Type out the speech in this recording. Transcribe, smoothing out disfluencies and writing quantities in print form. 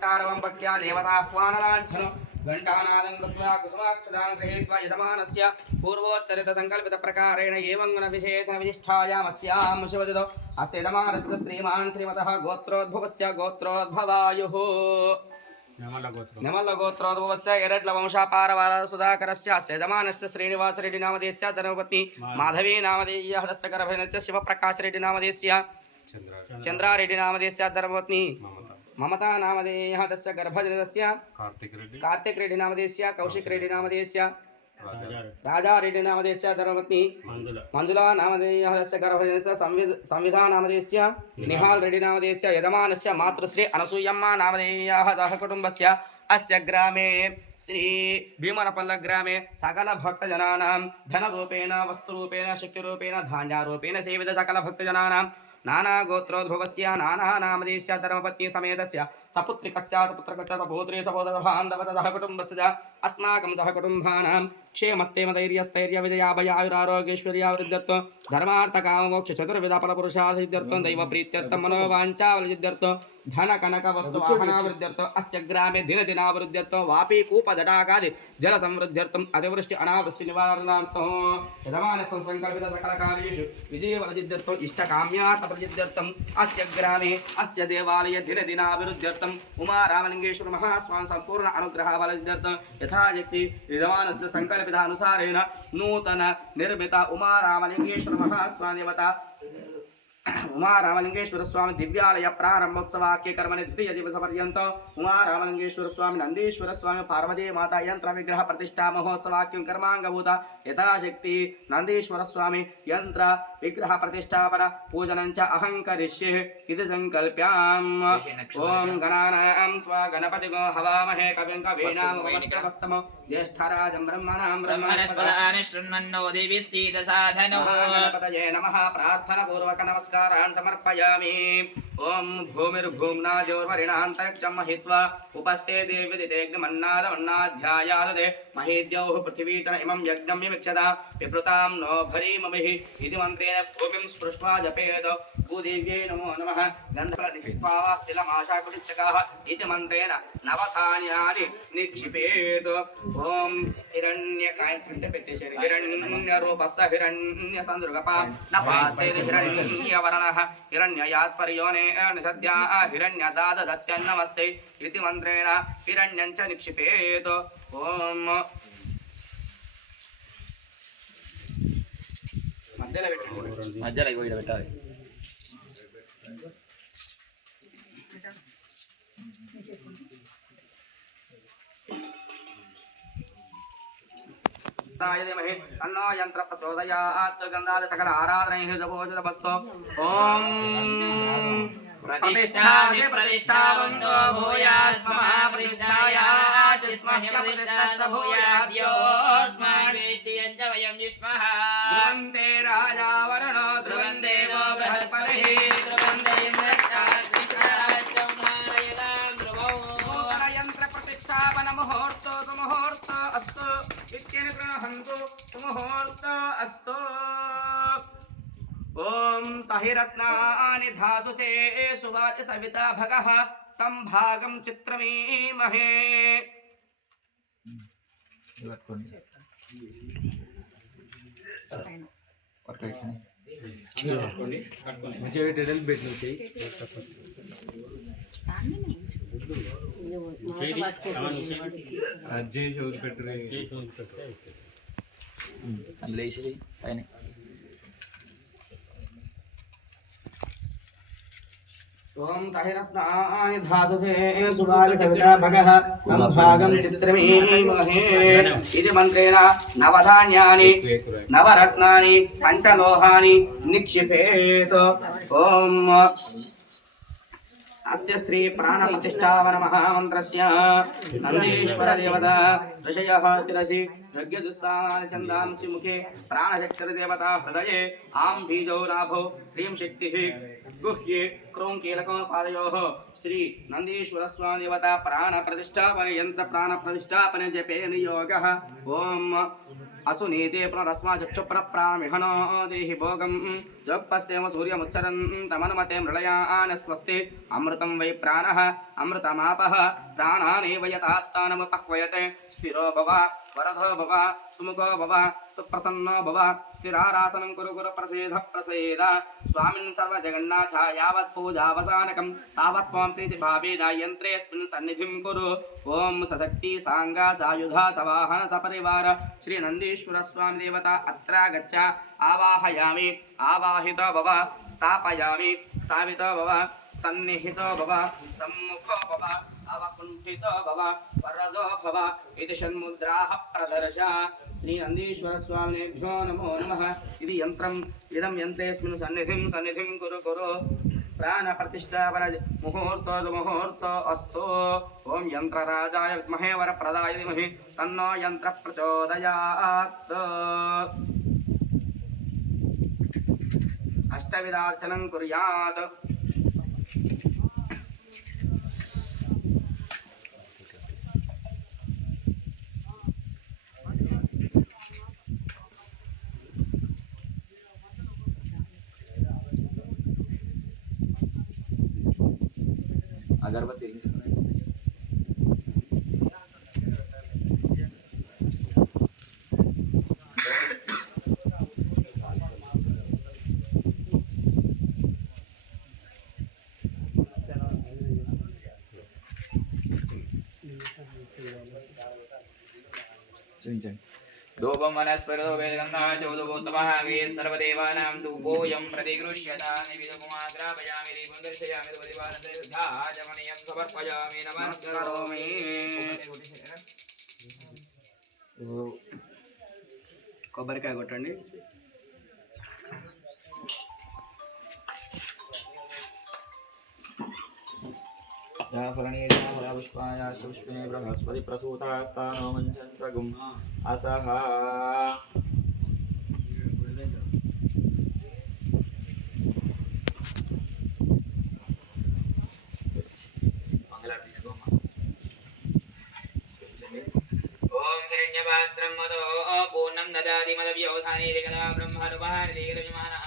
घंटारवं भक्त्या देवताह्वानलाञ्छनं घंटानादं कृत्वा कुसुमाक्षदां गृहीत्वा यजमानस्य पूर्वोच्चरितसङ्कल्पितप्रकारेण एवं विशेषणविनिष्ठायामस्यां शिवदिदौ अस्य यजमानस्य श्रीमान् श्रीमतः गोत्रोद्भवस्य गोत्रोद्भवायुः नमल्लगोत्रोद्भवस्य एरड्लवंशापारवार सुधाकरस्य अस्य यजमानस्य श्रीनिवासरेड्डी नामधेयस्य धर्मपत्नी माधवी नामधेयः तस्य गर्भेणस्य शिवप्रकाशरेड्डी नामधेयस्य चंद्रारेड्डी नामधेयस्य धर्मपत्नी ममता नामधेयः तस्य गर्भजनस्य कार्तिक रेड्डी नामधेयस्य कौशिक रेड्डी नामधेयस्य राजा रेड्डी नामधेयस्य धर्मपत्नी मंजुला नामधेयः तस्य गर्भजनस्य संविधा नामधेयस्य निहाल रेड्डी नामधेयस्य यजमानस्य मातृश्री अनसूयम्मा नामधेयः सहकुटुम्बस्य अस्य ग्रामे श्री भीमनपल्ल ग्रामे सकल भक्तजनानां धनरूपेण वस्तुरूपेण शक्तिरूपेण धान्यारूपेण सेवित सकल भक्तजनानां नाना गोत्रोद्भवस्य नाना नामधेयस्य धर्मपत्नी समेतस्य सपुत्रिकस्य सपुत्रकस्य सपौत्री सहोदरबान्धवस्य सहकुटुम्बस्य अस्माकं सहकुटुम्बानां क्षेमस्थैर्यस्थैर्य विजयाभयायुरारोग्यैश्वर्यावृद्ध्यर्थं धर्मार्थकाममोक्ष चतुर्विध फलपुरुषार्थसिद्ध्यर्थं दैवप्रीत्यर्थं मनोवाञ्छावलिसिद्ध्यर्थं धन कनक वस्तु वाहनावृद्ध्यर्थं अस्य ग्रामे दिनदिनावृद्ध्यर्थं वापी कूपदटाकादि जल संवृद्ध्यर्थं अतिवृष्टि अनावृष्टि निवारणार्थं यजमानस्य संकल्पित सकलकार्येषु विजयवलसिद्ध्यर्थं इष्टकाम्यार्थप्रसिद्ध्यर्थं अस्य ग्रामे अस्य देवालय दिनदिनाभिवृद्ध्यर्थं उमा रामलिंगेश्वर महास्वामी संपूर्ण अनुग्रहवलसिद्ध्यर्थं यथाशक्ति यजमानस्य संकल्पितानुसारेण नूतन निर्मित उमा रामलिंगेश्वर महास्वामी देवता उमा रामलिंगेश्वर स्वामी दिव्यालय प्रारंभोत्सवाक्य कर्मणि द्वितीय दिवस पर्यंत उमा रामलिंगेश्वर स्वामी नंदीश्वर स्वामी पार्वती माता यंत्र विग्रह प्रतिष्ठा महोत्सवाक्यं कर्मांगभूत यथाशक्ति नंदीश्वर स्वामी यंत्र विग्रह प्रतिष्ठापन पूजनं च अहं करिष्ये इति संकल्प्याम् ओम गणानां त्वा गणपतिगो हवामहे कविं कवीनामुपमस्तमस्तमो ज्येष्ठराजं ब्रह्मणां ब्रह्मणस्पदानि शृण्वन्नो दिवि सीदसाधनो गणपतये नमः प्रार्थना पूर्वक नमस्कारान् समर्पयामि ओम भूमिर्भूम्ना ज्योर्वरिणान्तरिक्षं महित्वा उपस्थे देव्यदितेऽग्निमन्नादमन्नाध्यायाददे महीद्यौः पृथिवी च इमं यज्ञं विमिक्षता विप्लुतां नो भरीमभिः इति मन्त्रेण भूमिं स्पृष्ट्वा जपेत भूदेव्यै नमो नमः गन्धफलनिक्षिपास्तिलमाशाकुटिचकाः इति मन्त्रेण नवधान्यानि निक्षिपेत ओम हिरण्यरूपस्य हिरण्यसन्दृगपा नपासे हिरण्यवर्णः हिरण्ययात्पर्योने सद्या हिरण्यदाददत्यन्नमस्ते इति मन्त्रेण हिरण्यं च निक्षिपेत ओम मध्यలో ఇగో ఇక్కడ పెట్టాలి दायदेमहे अन्नो यंत्र प्रचोदयात् गंधाद सकल आराधनैः जपोजतपस्तो ओम प्रतिष्ठासे प्रतिष्ठावन्तो भूयास्मः प्रतिष्ठायास्महि प्रतिष्ठास भूयाद्योऽस्माद्वेष्टियं च वयं जिष्मः ध्रुवन्ते राजा वरुणो ध्रुवन्ते वो बृहस्पतिः ध्रुवन्ते इन्द्रश्चाग्निश्चाश्चौनायनां ध्रुवौ यंत्र प्रतिष्ठापन मुहूर्तो सुमुहूर्तो अस्तु इत्येन गृह्णन्तु सुमुहूर्तो अस्तु ओम साहिरत्नानि धातुसे सुवाच सविता भगः तं भागं चित्रमीमहे ओम साहिरत्नानि धातुसे सुवाच सविता भगः तं भागं चित्रमीमहे इति मन्त्रेण नवधान्यानि नवरत्नानि पञ्चलोहानि निक्षिपेत ओम अस्य श्री प्राण प्रतिष्ठापन महामन्त्रस्य नंदीश्वर देवता ऋषयः शिरसि यज्ञदुस्सानानि छन्दांसि मुखे प्राणशक्ति देवता हृदये आं बीजो नाभो ह्रीं शक्तिः गुह्ये क्रों कीलकं पादयोः श्री नंदीश्वर स्वामी देवता प्राण प्रतिष्ठापन यंत्र प्राण प्रतिष्ठापन जपे नियोगः ओम असुनीते पुनरस्मा चक्षुप्राणमिहनो देहि भोगं योगपश्येम सूर्यमुच्चरन् तमनुमते मृळयान स्वस्ति अमृतं वै प्राणः अमृतमापः प्राणानेव यथास्थानमुपह्वयते स्थिरो भव वरदो भव सुमुखो भव सुप्रसन्नो भव स्थिरारासनं कुरु कुरु प्रसीद प्रसीद स्वामिन् सर्वजगन्नाथ यावत् पूजावसानकं तावत् त्वं प्रीतिभावेन यन्त्रेऽस्मिन् सन्निधिं कुरु ॐ सशक्ति साङ्गा सायुधा सवाहन सपरिवार श्रीनन्दीश्वर स्वामी देवता अत्र गच्छ आवाहयामि आवाहितो भव स्थापयामि स्थापितो भव सन्निहितो भव सम्मुखो भव अवकुण्ठितो भव वरदो भव इति षण्मुद्राः प्रदर्श श्रीनन्दीश्वर स्वामिनेभ्यो नमो नमः इति यन्त्रम् इदं यन्त्रेऽस्मिन् सन्निधिं कुरु कुरु प्राणप्रतिष्ठापन मुहूर्तो अस्तु ॐ यन्त्रराजाय विद्महे वरप्रदाय धीमहि तन्नो यन्त्रः प्रचोदयात् अष्टविधार्चनं कुर्यात् अगरबत्ती धूपं वनस्पतितो वेदगन्धः चौदगोत्तमः वे सर्वदेवानां धूपोऽयं प्रतिगृह्यता निवेदकुमाग्रापयामि दीपं दर्शयामि प्रतिपादते शुद्धाचमनीयं समर्पयामि नमस्करोमि కొబ్బరికాయ కొట్టండి पुष्पिने बृहस्पति प्रसूतास्तानो मञ्चन्द्रगुम् असः ओम हिरण्यपात्रं मदो पूर्णं ददाति मदव्योधाने कदा ब्रह्मरुपहारिते यजमानः